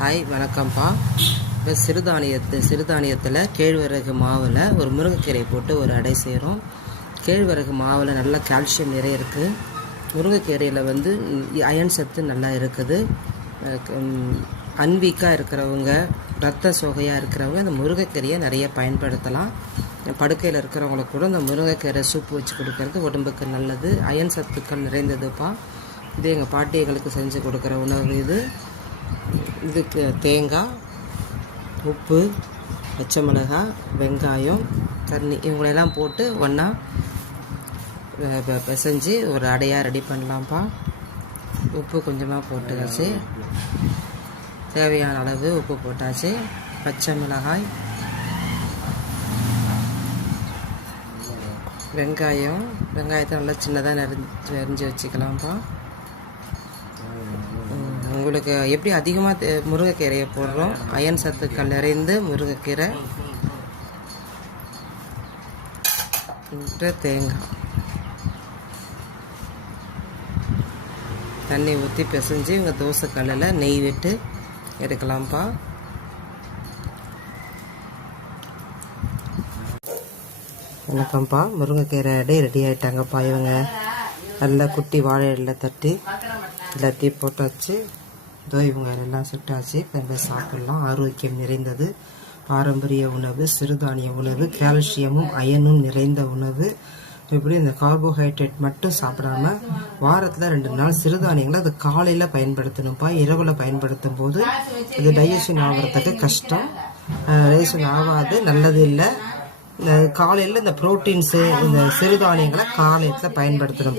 Hi வணக்கம்ப்பா. இப்போ சிறுதானியத்தில் கேழ்வரகு மாவில் ஒரு முருங்கைக்கீரை போட்டு ஒரு அடை செய்கிறோம். கேழ்வரகு மாவில் நல்லா கால்சியம் நிறைய இருக்குது. முருங்கைக்கீரையில் அயன் சத்து நல்லா இருக்குது. அன்வீக்காக இருக்கிறவங்க, ரத்த சோகையாக இருக்கிறவங்க இந்த முருங்கைக்கீரையை நிறைய பயன்படுத்தலாம். படுக்கையில் இருக்கிறவங்களுக்கு கூட இந்த முருங்கைக்கீரை சூப்பு வச்சு கொடுக்கறது உடம்புக்கு நல்லது. அயன் சத்துக்கள் நிறைந்ததுப்பா. இது எங்கள் பாட்டி எங்களுக்கு செஞ்சு கொடுக்குற உணவு. இதுக்கு தேங்காய், உப்பு, பச்சை மிளகாய், வெங்காயம், தண்ணி இவங்களெல்லாம் போட்டு ஒன்றா பிசைஞ்சு ஒரு அடையாக ரெடி பண்ணலாம்ப்பா. உப்பு கொஞ்சமாக போட்டுக்காச்சு, தேவையான அளவு உப்பு போட்டாச்சு. பச்சை மிளகாய், வெங்காயத்தை நல்லா சின்னதாக நெறிஞ்சு வச்சுக்கலாம்ப்பா. உங்களுக்கு எப்படி அதிகமாக முருங்கைக்கீரையை போடுறோம், அயன் சத்துக்கள் நிறைந்து முருங்கைக்கீரை. தேங்காய், தண்ணி ஊற்றி பிசைஞ்சு இவங்க தோசைக்கல்லில் நெய் விட்டு எடுக்கலாம்ப்பா. வணக்கம்ப்பா. முருங்கைக்கீரை அடை ரெடி ஆகிட்டாங்கப்பா. இவங்க நல்லா குட்டி வாழை இலையில் தட்டி எல்லாத்தையும் போட்டாச்சு. இவங்க எல்லாம் சுட்டாச்சு. இப்போ சாப்பிடலாம். ஆரோக்கியம் நிறைந்தது, பாரம்பரிய உணவு, சிறுதானிய உணவு, கால்சியமும் அயனும் நிறைந்த உணவு. இப்படி இந்த கார்போஹைட்ரேட் மட்டும் சாப்பிடாம வாரத்தில் 2 நாள் சிறுதானியங்களை அது காலையில் பயன்படுத்தணும்ப்பா. இரவில் பயன்படுத்தும் போது இது டைஜஷன் ஆகிறதுக்கு கஷ்டம். டைஜஷன் ஆகாது, நல்லது இல்லை. காலையில் இந்த புரோட்டீன்ஸு, இந்த சிறுதானியங்களை காலையில் பயன்படுத்தணும்.